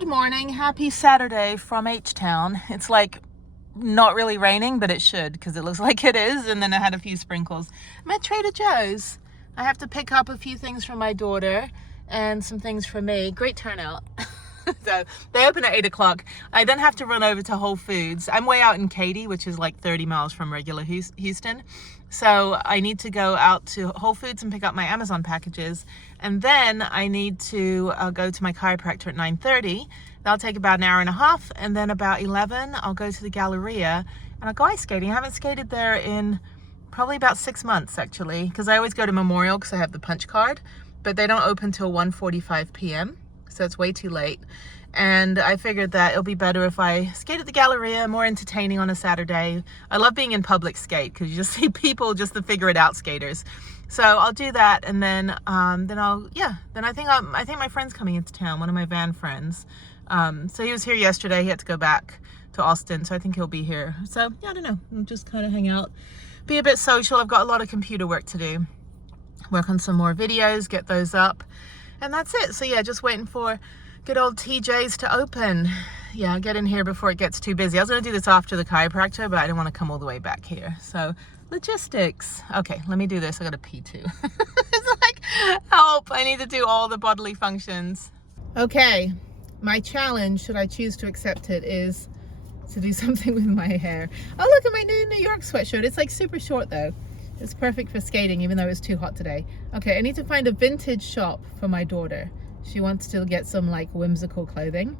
Good morning. Happy Saturday from H-Town. It's like not really raining, but it should because it looks like it is. And then I had a few sprinkles. I'm at Trader Joe's. I have to pick up a few things for my daughter and some things for me. Great turnout. So they open at 8 o'clock. I then have to run over to Whole Foods. I'm way out in Katy, which is like 30 miles from regular Houston. So I need to go out to Whole Foods and pick up my Amazon packages. And then I need to go to my chiropractor at 9:30. That'll take about an hour and a half. And then about 11, I'll go to the Galleria and I'll go ice skating. I haven't skated there in probably about 6 months, actually, because I always go to Memorial because I have the punch card, but they don't open till 1:45 p.m. So it's way too late. And I figured that it'll be better if I skate at the Galleria, more entertaining on a Saturday. I love being in public skate because you just see people, just the figure it out skaters. So I'll do that, and then I think my friend's coming into town, one of my van friends. So he was here yesterday. He had to go back to Austin, so I think he'll be here. So yeah, I don't know. I'll just kind of hang out, be a bit social. I've got a lot of computer work to do. Work on some more videos, get those up. And that's it. So yeah, just waiting for good old TJ's to open. Yeah, I'll get in here before it gets too busy. I was going to do this after the chiropractor, but I didn't want to come all the way back here. So logistics. Okay, let me do this. I got to pee too. It's like, help. I need to do all the bodily functions. Okay, my challenge, should I choose to accept it, is to do something with my hair. Oh, look at my new New York sweatshirt. It's like super short though. It's perfect for skating, even though it's too hot today. Okay, I need to find a vintage shop for my daughter. She wants to get some like whimsical clothing.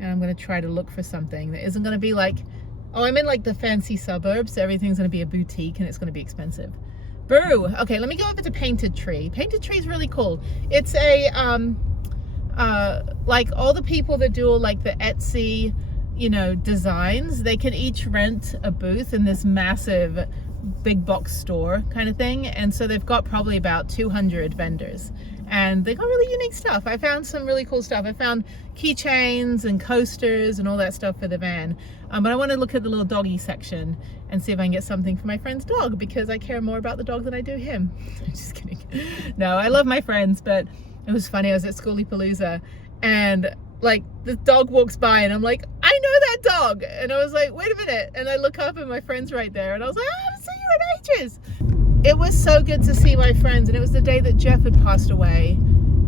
And I'm gonna try to look for something that isn't gonna be like, oh, I'm in like the fancy suburbs, so everything's gonna be a boutique and it's gonna be expensive. Boo! Okay, let me go over to Painted Tree. Painted Tree is really cool. It's a, like all the people that do like the Etsy, you know, designs, they can each rent a booth in this massive big box store kind of thing, and so they've got probably about 200 vendors, and they got really unique stuff. I found some really cool stuff. I found keychains and coasters and all that stuff for the van, but I want to look at the little doggy section and see if I can get something for my friend's dog, because I care more about the dog than I do him. I'm just kidding. No, I love my friends, but it was funny. I was at Schoolie-Palooza and like the dog walks by and I'm like, I know that dog. And I was like, wait a minute. And I look up and my friend's right there. And I was like, I haven't seen you in ages. It was so good to see my friends. And it was the day that Jeff had passed away.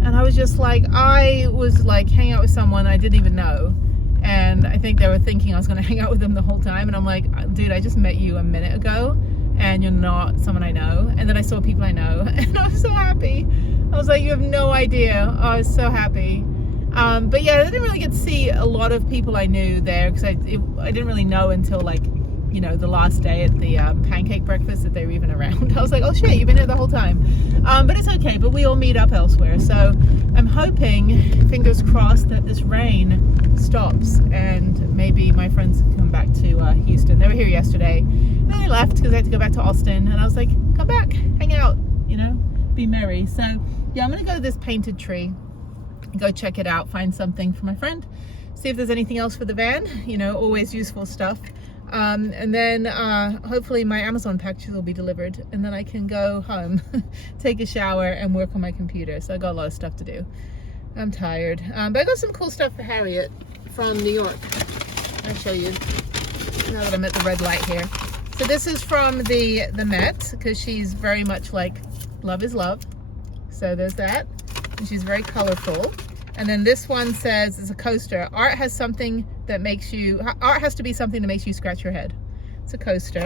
And I was just like, I was like hanging out with someone I didn't even know. And I think they were thinking I was going to hang out with them the whole time. And I'm like, dude, I just met you a minute ago and you're not someone I know. And then I saw people I know and I was so happy. I was like, you have no idea. I was so happy. But yeah, I didn't really get to see a lot of people I knew there because I didn't really know until like, you know, the last day at the pancake breakfast that they were even around. I was like, oh shit, you've been here the whole time. But it's okay, but we all meet up elsewhere. So I'm hoping, fingers crossed, that this rain stops and maybe my friends can come back to Houston. They were here yesterday and then they left because they had to go back to Austin. And I was like, come back, hang out, you know, be merry. So yeah, I'm gonna go to this Painted Tree. Go check it out, find something for my friend, see if there's anything else for the van, you know, always useful stuff. And then hopefully my Amazon packages will be delivered and then I can go home, take a shower and work on my computer. So I got a lot of stuff to do. I'm tired. But I got some cool stuff for Harriet from New York. I'll show you now that I'm at the red light here. So this is from the Met, because she's very much like love is love. So there's that. And she's very colorful. And then this one says, it's a coaster. Art has to be something that makes you scratch your head. It's a coaster.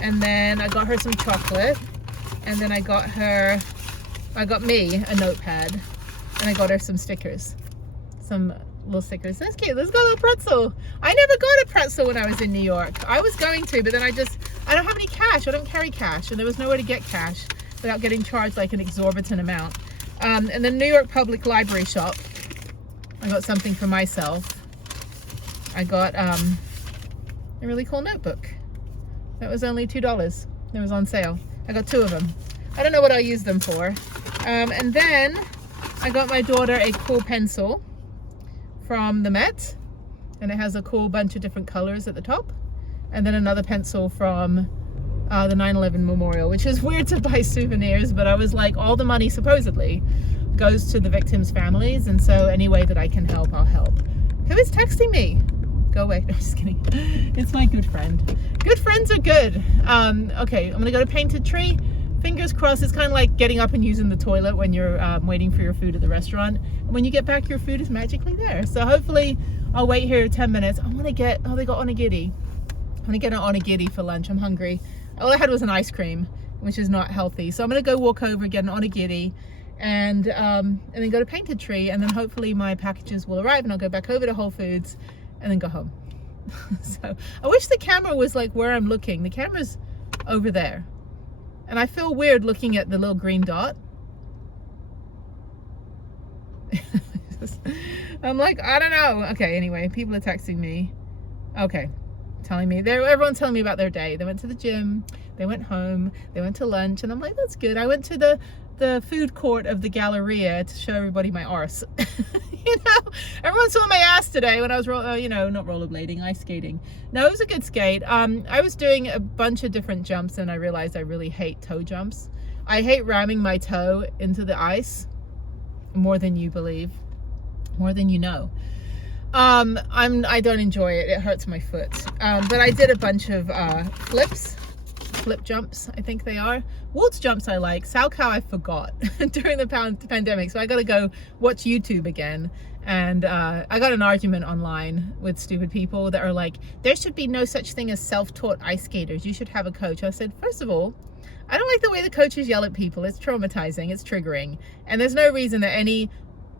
And then I got her some chocolate. And then I got me a notepad. And I got her some stickers. Some little stickers. That's cute. Let's go a little pretzel. I never got a pretzel when I was in New York. I was going to, but then I don't have any cash. I don't carry cash. And there was nowhere to get cash without getting charged like an exorbitant amount. And the New York Public Library shop, I got something for myself. I got a really cool notebook. That was only $2. It was on sale. I got 2 of them. I don't know what I'll use them for. And then I got my daughter a cool pencil from the Met. And it has a cool bunch of different colors at the top. And then another pencil from the 9/11 memorial, which is weird to buy souvenirs, but I was like, all the money supposedly goes to the victims' families, and so any way that I can help, I'll help. Who is texting me? Go away. No, I'm just kidding. It's my good friend. Good friends are good. Okay, I'm gonna go to Painted Tree. Fingers crossed. It's kind of like getting up and using the toilet when you're waiting for your food at the restaurant. And when you get back, your food is magically there. So hopefully I'll wait here 10 minutes. I want to get, oh, they got onigiri. I'm gonna get an onigiri for lunch. I'm hungry. All I had was an ice cream, which is not healthy. So I'm gonna go walk over, get an onigiri, and then go to Painted Tree, and then hopefully my packages will arrive, and I'll go back over to Whole Foods and then go home. So I wish the camera was like where I'm looking. The camera's over there, and I feel weird looking at the little green dot. I'm like, I don't know. Okay, anyway, people are texting me. Okay, telling me, everyone's telling me about their day. They went to the gym, they went home, they went to lunch, and I'm like, that's good. I went to the food court of the Galleria to show everybody my arse. You know, everyone saw my ass today when I was, you know, not rollerblading, ice skating. No, it was a good skate. I was doing a bunch of different jumps, and I realized I really hate toe jumps. I hate ramming my toe into the ice more than you believe, more than you know. I don't enjoy it. It hurts my foot. But I did a bunch of flip jumps, I think they are. Waltz jumps I like. Salchow I forgot during the pandemic, so I gotta go watch YouTube again. And I got an argument online with stupid people that are like, there should be no such thing as self-taught ice skaters. You should have a coach. I said, first of all, I don't like the way the coaches yell at people. It's traumatizing, it's triggering. And there's no reason that any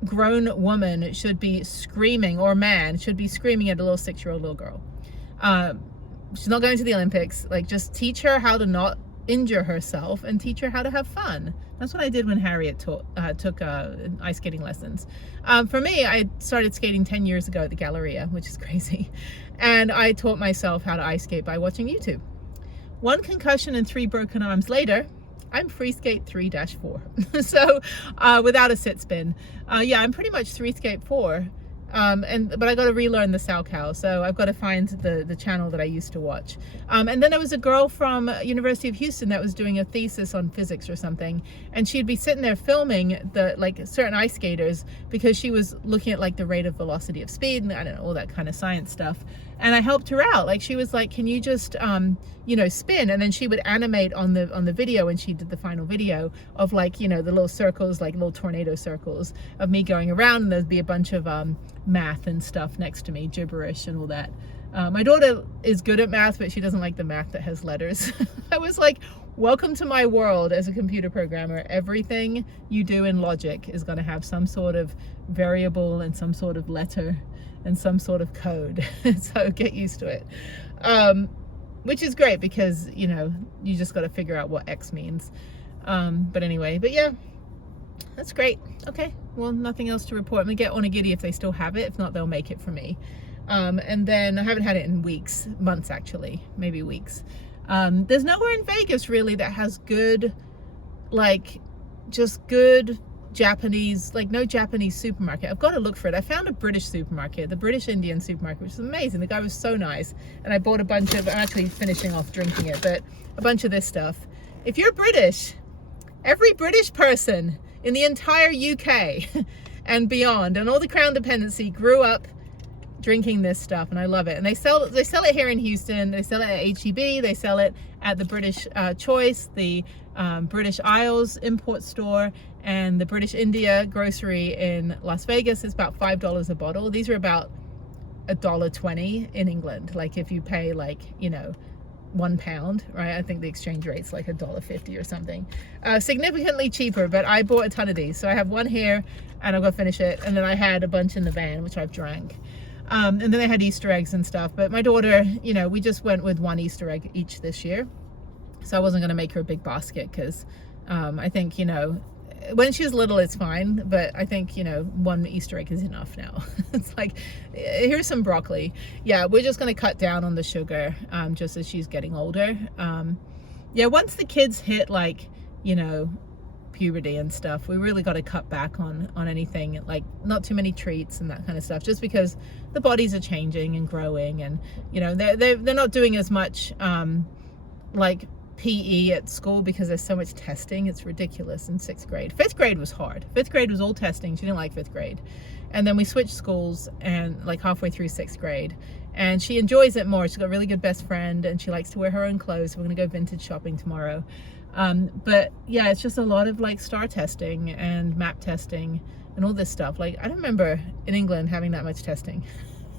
grown woman should be screaming, or man should be screaming at a little 6-year-old little girl. She's not going to the Olympics. Like, just teach her how to not injure herself and teach her how to have fun. That's what I did when Harriet took ice skating lessons. For me, I started skating 10 years ago at the Galleria, which is crazy. And I taught myself how to ice skate by watching YouTube. 1 concussion and 3 broken arms later, I'm free skate 3-4. So without a sit spin. Yeah, I'm pretty much 3 skate 4. But I got to relearn the Salchow, so I've got to find the channel that I used to watch. And then there was a girl from University of Houston that was doing a thesis on physics or something, and she'd be sitting there filming the certain ice skaters because she was looking at like the rate of velocity of speed and I don't know, all that kind of science stuff. And I helped her out. Like, she was like, can you just you know, spin? And then she would animate on the video, and she did the final video of, like, you know, the little circles, like little tornado circles of me going around, and there'd be a bunch of math and stuff next to me, gibberish and all that. My daughter is good at math, but she doesn't like the math that has letters. I was like, welcome to my world as a computer programmer. Everything you do in logic is going to have some sort of variable and some sort of letter and some sort of code. So get used to it. Which is great because, you know, you just got to figure out what X means. But anyway, but yeah, that's great. Okay, well, nothing else to report. I'm gonna get onigiri if they still have it. If not, they'll make it for me. And then I haven't had it in weeks, months actually, maybe weeks. There's nowhere in Vegas really that has good, like, just good Japanese, like, no Japanese supermarket. I've got to look for it. I found a British supermarket, the British Indian supermarket, which is amazing. The guy was so nice, and I bought a bunch of, I'm actually finishing off drinking it, but a bunch of this stuff. If you're British, every British person in the entire UK and beyond and all the Crown dependency grew up drinking this stuff, and I love it. And they sell it here in Houston. They sell it at HEB. They sell it at the British Choice, the British Isles import store, and the British India grocery in Las Vegas. Is about $5 a bottle. These are about $1.20 in England. Like, if you pay, like, you know, £1, right? I think the exchange rate's like $1.50 or something. Significantly cheaper, but I bought a ton of these. So I have one here, and I'm gonna finish it. And then I had a bunch in the van, which I've drank. And then they had Easter eggs and stuff. But my daughter, you know, we just went with 1 Easter egg each this year. So I wasn't gonna make her a big basket because I think, you know, when she's little it's fine, but I think, you know, 1 Easter egg is enough now. It's like, here's some broccoli. Yeah, we're just going to cut down on the sugar just as she's getting older. Yeah, once the kids hit, like, you know, puberty and stuff, we really got to cut back on anything, like not too many treats and that kind of stuff, just because the bodies are changing and growing, and, you know, they're not doing as much like PE at school because there's so much testing. It's ridiculous in 6th grade. 5th grade was hard. 5th grade was all testing. She didn't like 5th grade. And then we switched schools and like halfway through 6th grade. And she enjoys it more. She's got a really good best friend and she likes to wear her own clothes. So we're going to go vintage shopping tomorrow. But yeah, it's just a lot of like star testing and map testing and all this stuff. Like, I don't remember in England having that much testing.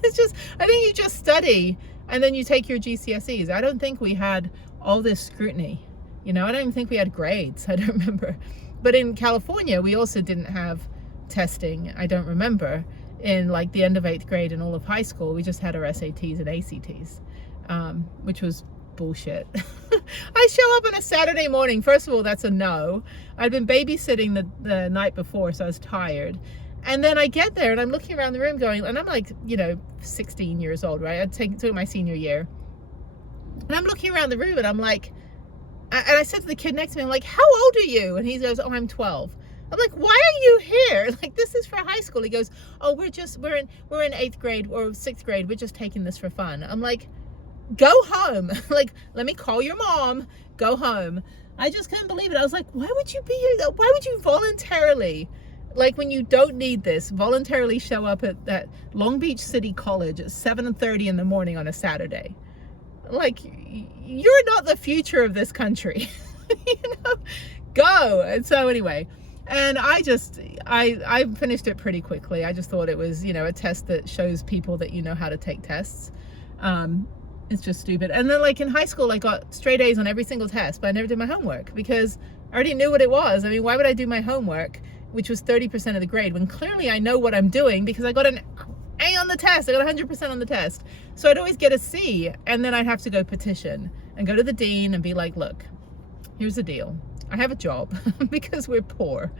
It's just, I think you just study and then you take your GCSEs. I don't think we had all this scrutiny. You know, I don't even think we had grades. I don't remember. But in California, we also didn't have testing. I don't remember. In like the end of 8th grade and all of high school, we just had our SATs and ACTs, which was bullshit. I show up on a Saturday morning. First of all, that's a no. I'd been babysitting the night before, so I was tired. And then I get there and I'm looking around the room going, and I'm like, you know, 16 years old, right? Took my senior year. And I'm looking around the room and I'm like, and I said to the kid next to me, I'm like, how old are you? And he goes, oh, I'm 12. I'm like, why are you here? Like, this is for high school. He goes, oh, we're in 8th grade or 6th grade. We're just taking this for fun. I'm like, go home. Like, let me call your mom. Go home. I just couldn't believe it. I was like, why would you be here? Why would you voluntarily, like when you don't need this, voluntarily show up at that Long Beach City College at 7:30 in the morning on a Saturday? Like, you're not the future of this country. You know, go. And so anyway, and I finished it pretty quickly. I just thought it was, you know, a test that shows people that you know how to take tests. It's just stupid. And then like in high school, I got straight A's on every single test, but I never did my homework because I already knew what it was. I mean, why would I do my homework, which was 30% of the grade, when clearly I know what I'm doing because I got an A on the test. I got 100% on the test. So I'd always get a C, and then I'd have to go petition and go to the dean and be like, look, here's the deal. I have a job because we're poor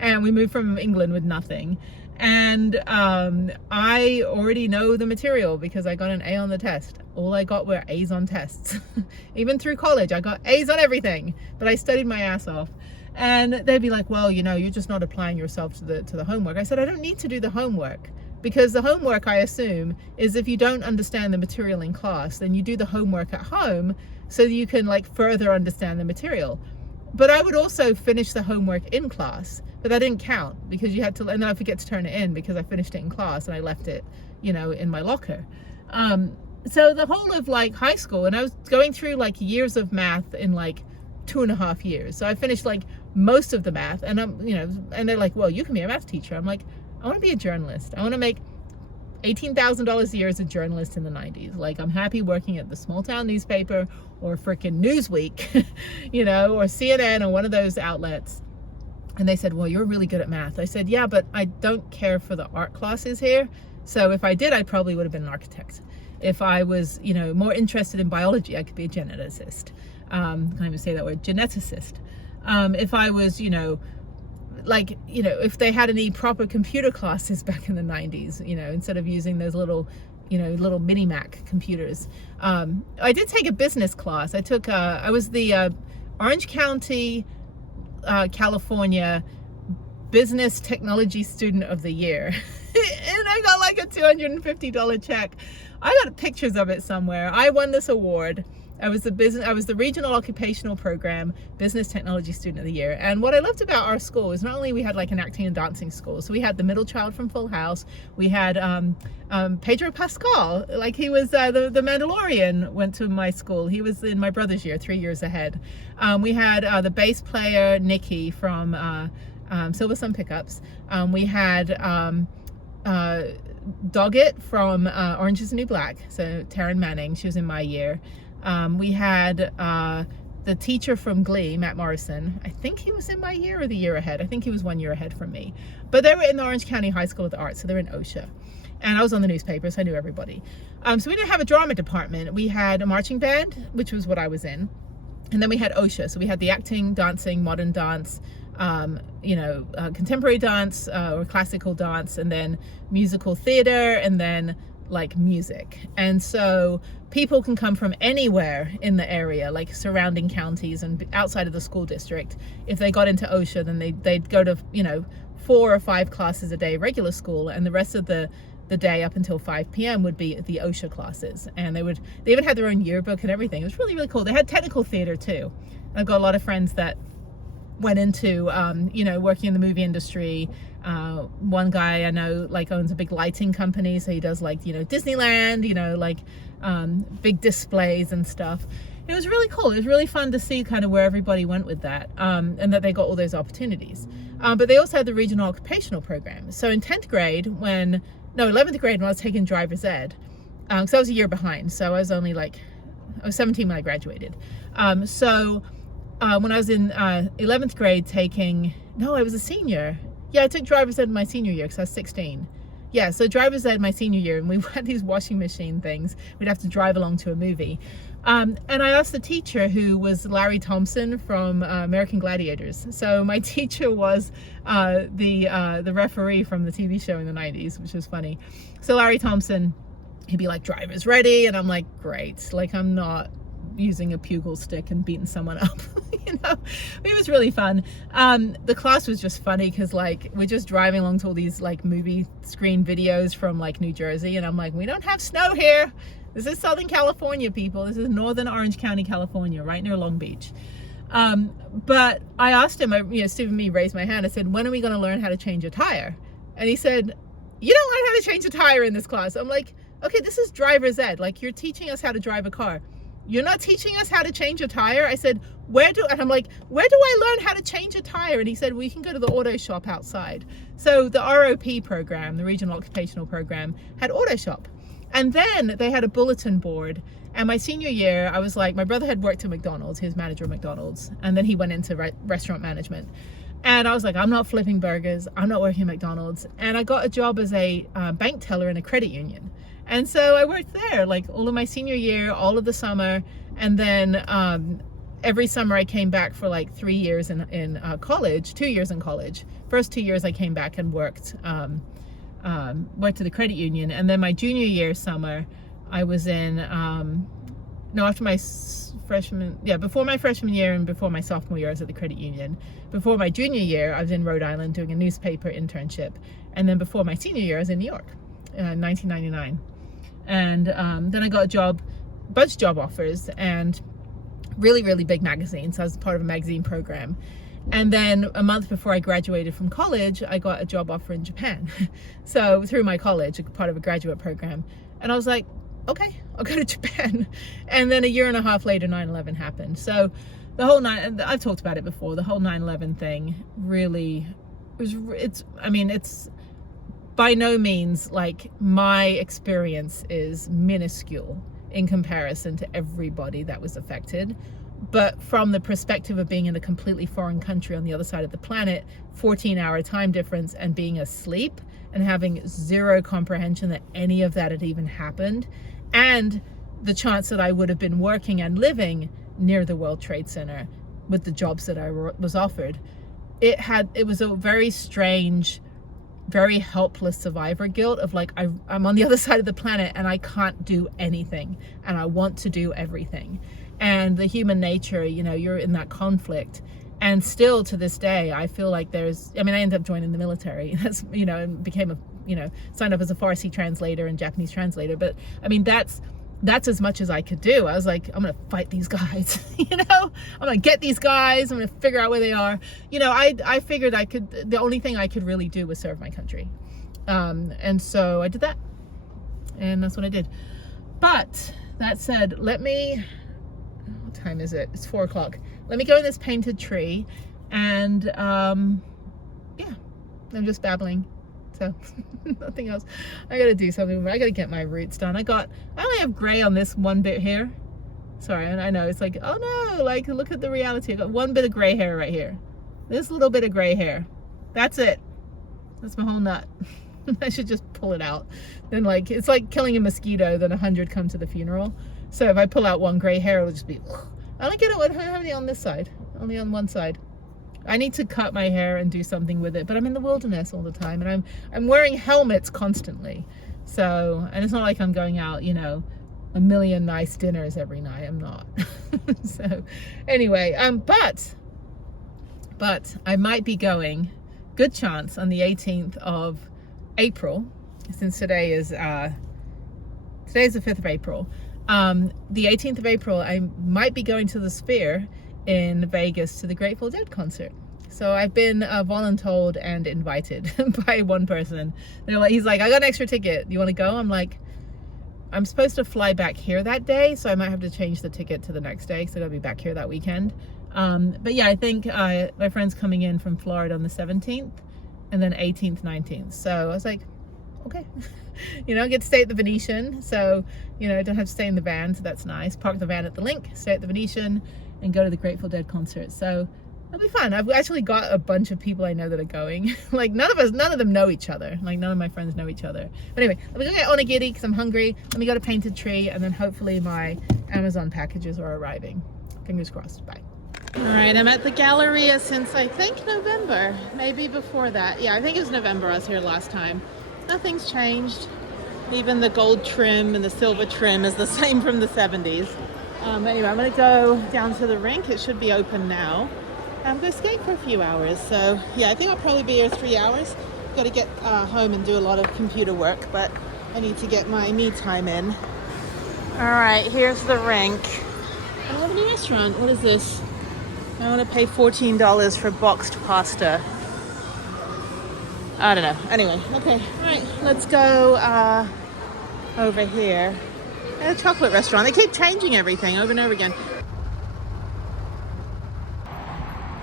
and we moved from England with nothing. And I already know the material because I got an A on the test. All I got were A's on tests. Even through college, I got A's on everything, but I studied my ass off. And they'd be like, well, you know, you're just not applying yourself to the homework. I said, I don't need to do the homework, because the homework, I assume, is if you don't understand the material in class, then you do the homework at home so that you can like further understand the material. But I would also finish the homework in class, but that didn't count because you had to, and then I forget to turn it in because I finished it in class and I left it, you know, in my locker. So the whole of like high school, and I was going through like years of math in like 2.5 years. So I finished like most of the math, and I'm, you know, and they're like, well, you can be a math teacher. I'm like, I want to be a journalist. I want to make $18,000 a year as a journalist in the 90s. Like, I'm happy working at the small town newspaper or frickin' Newsweek, you know, or CNN or one of those outlets. And they said, well, you're really good at math. I said, yeah, but I don't care for the art classes here. So if I did, I probably would have been an architect. If I was, you know, more interested in biology, I could be a geneticist. Can't even say that word, geneticist. If I was, you know, like, you know, if they had any proper computer classes back in the 90s, you know, instead of using those little, you know, little mini Mac computers. I did take a business class. I took, I was the Orange County, California Business Technology Student of the Year. And I got like a $250 check. I got pictures of it somewhere. I won this award. I was the Regional Occupational Program Business Technology Student of the Year. And what I loved about our school is not only we had like an acting and dancing school, so we had the middle child from Full House. We had Pedro Pascal, like he was the Mandalorian, went to my school. He was in my brother's year, 3 years ahead. We had the bass player Nikki from Silver Sun Pickups. We had Doggett from Orange is the New Black, so Taryn Manning, she was in my year. We had the teacher from Glee, Matt Morrison. I think he was in my year or the year ahead. I think he was 1 year ahead from me. But they were in the Orange County High School of the Arts, so they're in OSHA. And I was on the newspaper, so I knew everybody. So we didn't have a drama department. We had a marching band, which was what I was in. And then we had OSHA, so we had the acting, dancing, modern dance, you know, contemporary dance or classical dance, and then musical theater, and then like music. And so people can come from anywhere in the area, like surrounding counties and outside of the school district. If they got into OSHA, then they'd go to, you know, 4 or 5 classes a day regular school, and the rest of the the day up until 5 p.m. would be the OSHA classes. And they even had their own yearbook and everything. It was really, really cool. They had technical theater too. I've got a lot of friends that went into, you know, working in the movie industry. One guy I know like owns a big lighting company. So he does like, you know, Disneyland, you know, like big displays and stuff. It was really cool. It was really fun to see kind of where everybody went with that, and that they got all those opportunities. But they also had the regional occupational program. So in 10th grade, 11th grade when I was taking driver's ed, because I was a year behind. So I was only like, I was 17 when I graduated. So when I was in 11th grade I was a senior. Yeah, I took driver's ed my senior year because I was 16. Yeah, so driver's ed my senior year, and we had these washing machine things. We'd have to drive along to a movie. And I asked the teacher, who was Larry Thompson from American Gladiators. So my teacher was the referee from the TV show in the 90s, which was funny. So Larry Thompson, he'd be like, driver's ready. And I'm like, great. Like, I'm not using a pugil stick and beating someone up. You know, it was really fun. The class was just funny because like we're just driving along to all these like movie screen videos from like New Jersey, and I'm like, we don't have snow here. This is Southern California, people. This is Northern Orange County, California, right near Long Beach. But I asked him, you know, Steve and me raised my hand. I said, when are we going to learn how to change a tire? And he said, you don't learn how to change a tire in this class. I'm like, okay, this is driver's ed. Like, you're teaching us how to drive a car. You're not teaching us how to change a tire. I said, and I'm like, where do I learn how to change a tire? And he said, we can go to the auto shop outside. So the ROP program, the Regional Occupational Program, had auto shop. And then they had a bulletin board. And my senior year, I was like, my brother had worked at McDonald's. He was manager of McDonald's. And then he went into restaurant management. And I was like, I'm not flipping burgers. I'm not working at McDonald's. And I got a job as a bank teller in a credit union. And so I worked there like all of my senior year, all of the summer. And then every summer I came back for like 3 years in college, 2 years in college. First 2 years I came back and worked at the credit union. And then my junior year summer, I was in, after my before my freshman year and before my sophomore year, I was at the credit union. Before my junior year, I was in Rhode Island doing a newspaper internship. And then before my senior year, I was in New York, 1999. And then I got a bunch of job offers, and really, really big magazines. So I was part of a magazine program. And then a month before I graduated from college, I got a job offer in Japan. So through my college, part of a graduate program. And I was like, okay, I'll go to Japan. And then a year and a half later, 9/11 happened. So the whole I've talked about it before, the whole 9/11 thing really it's by no means like my experience is minuscule in comparison to everybody that was affected. But from the perspective of being in a completely foreign country on the other side of the planet, 14-hour time difference, and being asleep and having zero comprehension that any of that had even happened, and the chance that I would have been working and living near the World Trade Center with the jobs that I was offered, it was a very strange, very helpless survivor guilt of like, I'm on the other side of the planet and I can't do anything, and I want to do everything. And the human nature, you know, you're in that conflict. And still to this day, I feel like I ended up joining the military. That's, you know, and signed up as a Farsi translator and Japanese translator. But I mean, that's as much as I could do. I was like, I'm going to fight these guys, you know, I'm going to get these guys. I'm going to figure out where they are. You know, I figured the only thing I could really do was serve my country. And so I did that, and that's what I did. But that said, what time is it? It's 4 o'clock. Let me go in this painted tree, and yeah, I'm just babbling. So nothing else. I gotta do something. I gotta get my roots done. I only have gray on this one bit here. Sorry, and I know it's like, oh no, like look at the reality. I got one bit of gray hair right here. This little bit of gray hair. That's it. That's my whole nut. I should just pull it out. Then like, it's like killing a mosquito, then 100 come to the funeral. So if I pull out one gray hair, it'll just be, I don't get it. How many on this side? Only on one side. I need to cut my hair and do something with it, but I'm in the wilderness all the time, and I'm wearing helmets constantly. So, and it's not like I'm going out, you know, a million nice dinners every night. I'm not. So anyway, but I might be going, good chance, on the 18th of April since today's the 5th of April. The 18th of April, I might be going to the Sphere in Vegas to the Grateful Dead concert. So I've been voluntold and invited by one person. He's like, I got an extra ticket. You want to go? I'm like, I'm supposed to fly back here that day, so I might have to change the ticket to the next day because I gotta be back here that weekend. But yeah, I think my friend's coming in from Florida on the 17th and then 18th, 19th. So I was like, okay. I get to stay at the Venetian, so I don't have to stay in the van, so that's nice. Park the van at the Link, stay at the Venetian, and go to the Grateful Dead concert. So it'll be fun. I've actually got a bunch of people I know that are going. Like none of them know each other. Like none of my friends know each other. But anyway, let me go get onigiri because I'm hungry. Let me go to Painted Tree, and then hopefully my Amazon packages are arriving. Fingers crossed. Bye. All right, I'm at the Galleria since I think November, maybe before that. Yeah, I think it was November I was here last time. Nothing's changed. Even the gold trim and the silver trim is the same from the 70s. Anyway, I'm gonna go down to the rink. It should be open now. I'm going to skate for a few hours. So yeah, I think I'll probably be here 3 hours. Got to get home and do a lot of computer work, but I need to get my me time in. All right, here's the rink. I don't have a new restaurant. What is this? I want to pay $14 for boxed pasta. I don't know. Anyway, okay. All right, let's go over here. A chocolate restaurant. They keep changing everything over and over again.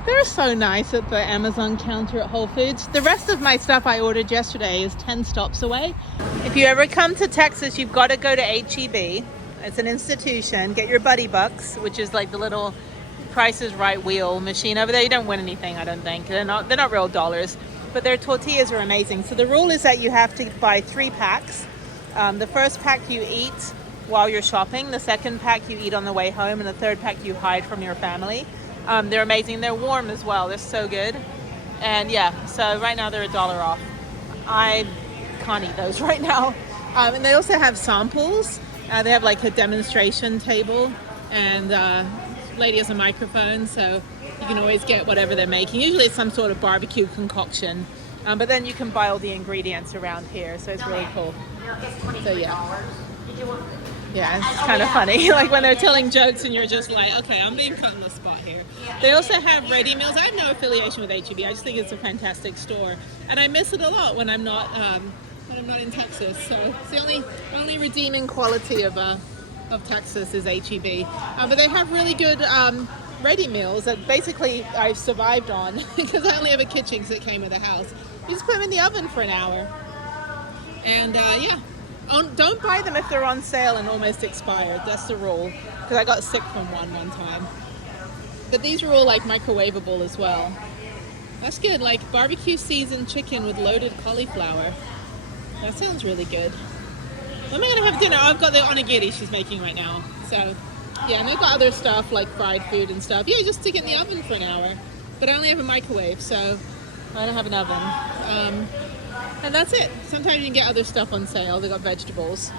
They're so nice at the Amazon counter at Whole Foods. The rest of my stuff I ordered yesterday is 10 stops away. If you ever come to Texas, you've got to go to HEB. It's an institution. Get your Buddy Bucks, which is like the little Price is Right wheel machine over there. You don't win anything, I don't think. They're not real dollars, but their tortillas are amazing. So the rule is that you have to buy 3 packs. The first pack you eat while you're shopping. The second pack you eat on the way home, and the third pack you hide from your family. They're amazing. They're warm as well. They're so good. And yeah, so right now they're $1 off. I can't eat those right now. And they also have samples. They have like a demonstration table, and lady has a microphone, so you can always get whatever they're making. Usually it's some sort of barbecue concoction, but then you can buy all the ingredients around here, so it's really cool. So yeah. Yeah, it's kind of funny, like when they're telling jokes and you're just like, okay, I'm being put on the spot here. They also have ready meals. I have no affiliation with HEB. I just think it's a fantastic store, and I miss it a lot when I'm not in Texas. So it's the only redeeming quality of Texas is HEB. But they have really good ready meals that basically I've survived on because I only have a kitchen because it came with the house. You just put them in the oven for an hour, and yeah. Don't buy them if they're on sale and almost expired. That's the rule, because I got sick from one time. But these are all like microwavable as well. That's good, like barbecue seasoned chicken with loaded cauliflower. That sounds really good. When am I gonna have dinner? Oh, I've got the onigiri she's making right now. So yeah, and they've got other stuff like fried food and stuff. Yeah, just stick it in the oven for an hour. But I only have a microwave, so I don't have an oven. And that's it. Sometimes you can get other stuff on sale. They got vegetables.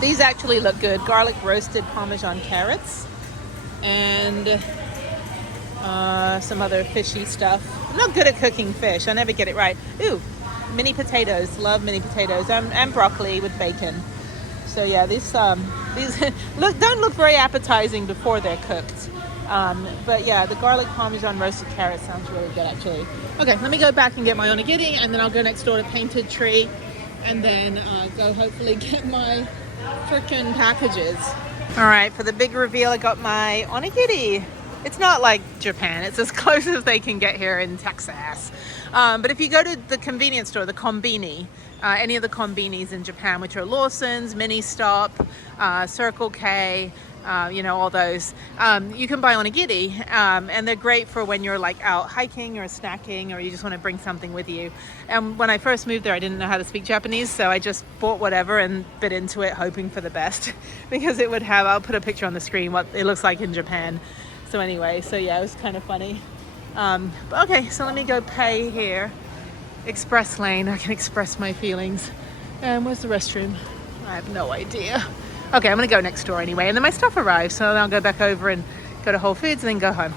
These actually look good. Garlic roasted Parmesan carrots. And some other fishy stuff. I'm not good at cooking fish. I never get it right. Ooh, mini potatoes. Love mini potatoes. And broccoli with bacon. So yeah, these don't look very appetizing before they're cooked. But yeah, the garlic Parmesan roasted carrot sounds really good actually. Okay, let me go back and get my onigiri, and then I'll go next door to Painted Tree, and then go hopefully get my frickin' packages. All right, for the big reveal, I got my onigiri. It's not like Japan. It's as close as they can get here in Texas. But if you go to the convenience store, the kombini, any of the kombinis in Japan, which are Lawson's, Mini Stop, Circle K, all those, you can buy onigiri, and they're great for when you're like out hiking or snacking, or you just want to bring something with you. And when I first moved there, I didn't know how to speak Japanese, so I just bought whatever and bit into it, hoping for the best, because it would have, I'll put a picture on the screen, what it looks like in Japan. So anyway, so yeah, it was kind of funny. But okay, so let me go pay here. Express lane, I can express my feelings. Where's the restroom? I have no idea. Okay, I'm gonna go next door anyway, and then my stuff arrives, so then I'll go back over and go to Whole Foods and then go home.